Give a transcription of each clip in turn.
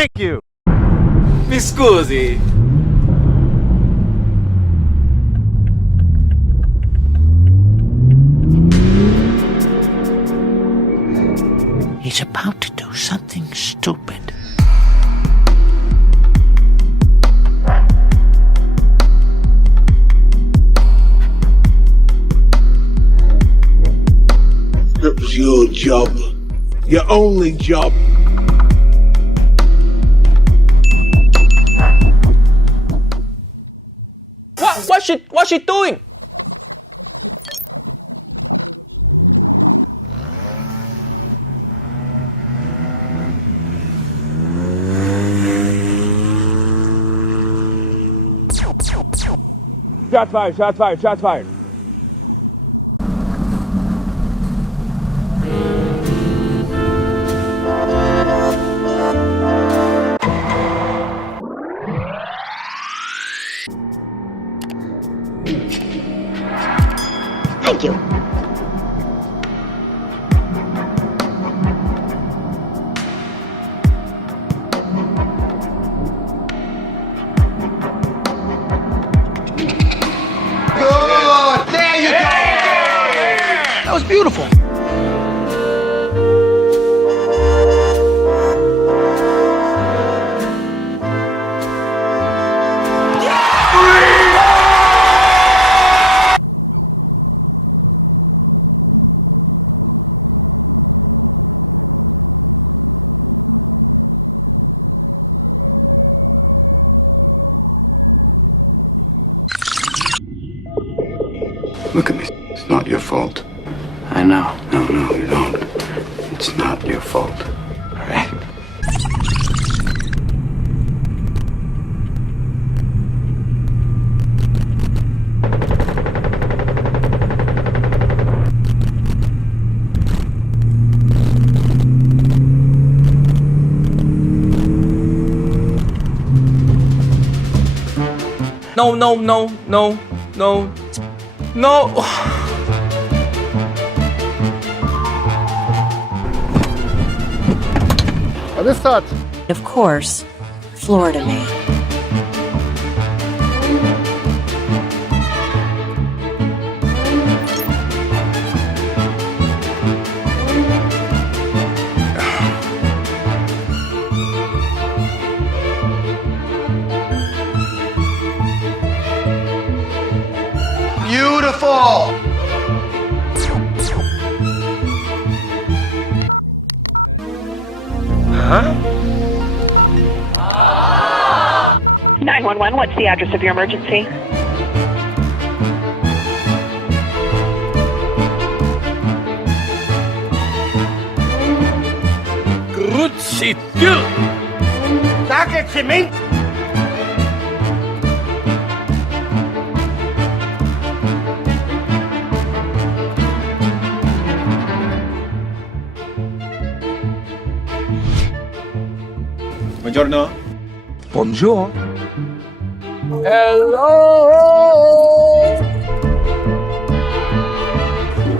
Thank you. Mi scusi. He's about to do something stupid. That was your job. Your only job. What's she doing? Shots fired, shots fired, shots fired. Thank you. That was beautiful. Look at me. It's not your fault. I know. No, you don't. It's not your fault. All right. No. On this side. Of course, Florida man. Beautiful! Huh? 911, what's the address of your emergency? Grüezi Gott! Sag Zement! Buongiorno. Bonjour.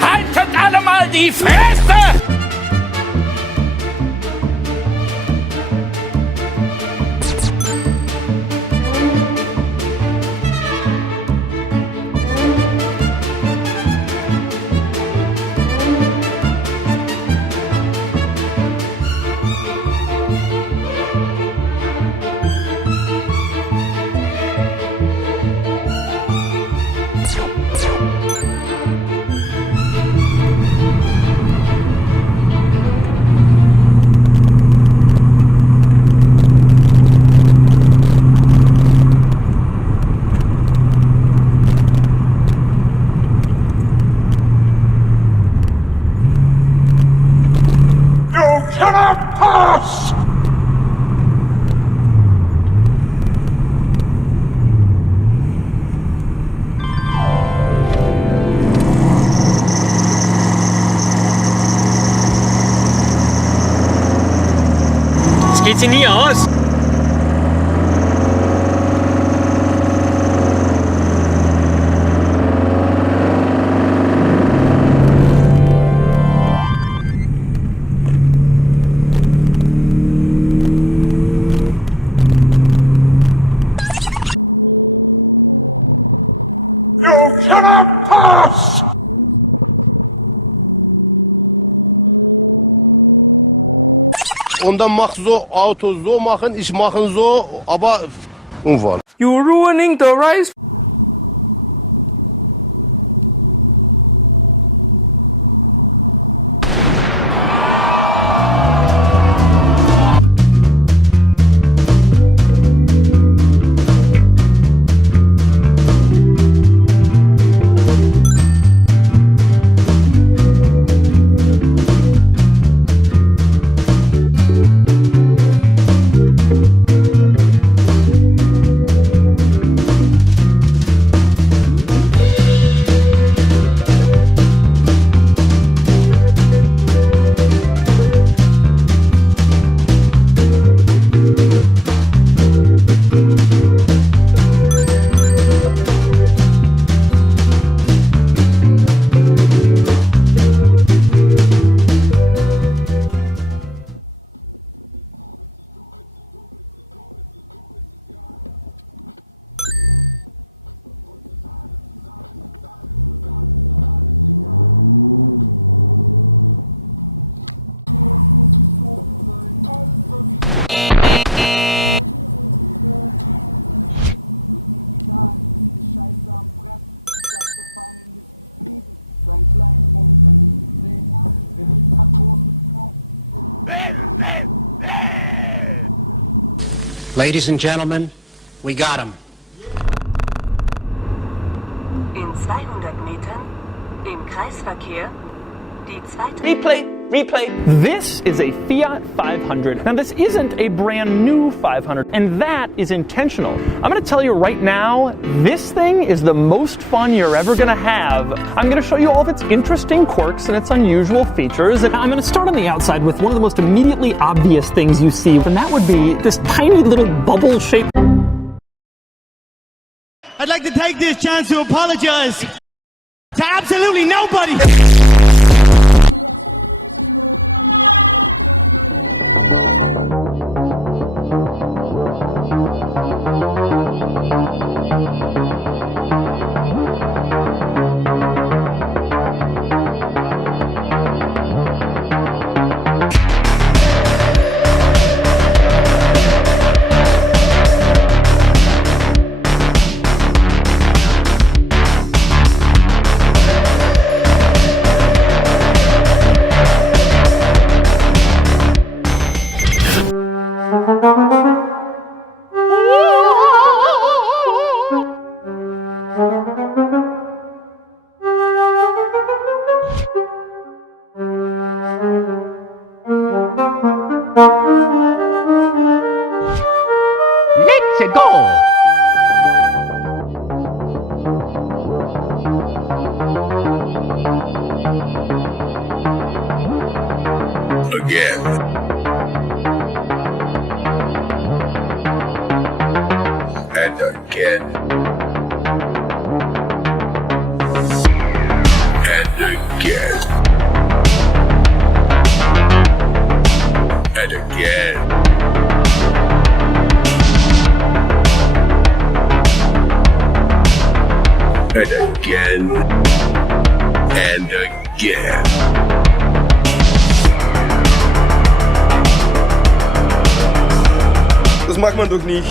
Haltet alle mal die Fresse! Geht sie nie aus? Und dann mach so Auto so machen, ich mache so, aber Unfall. You're ruining the rice. Ladies and gentlemen, we got him. In 200 Metern, im Kreisverkehr, die zweite... Replay. This is a Fiat 500. Now, this isn't a brand new 500, and that is intentional. I'm going to tell you right now, this thing is the most fun you're ever going to have. I'm going to show you all of its interesting quirks and its unusual features, and I'm going to start on the outside with one of the most immediately obvious things you see, and that would be this tiny little bubble-shaped... I'd like to take this chance to apologize to absolutely nobody. Das macht man doch nicht.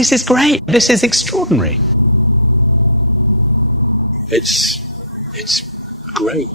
This is great. This is extraordinary. It's great.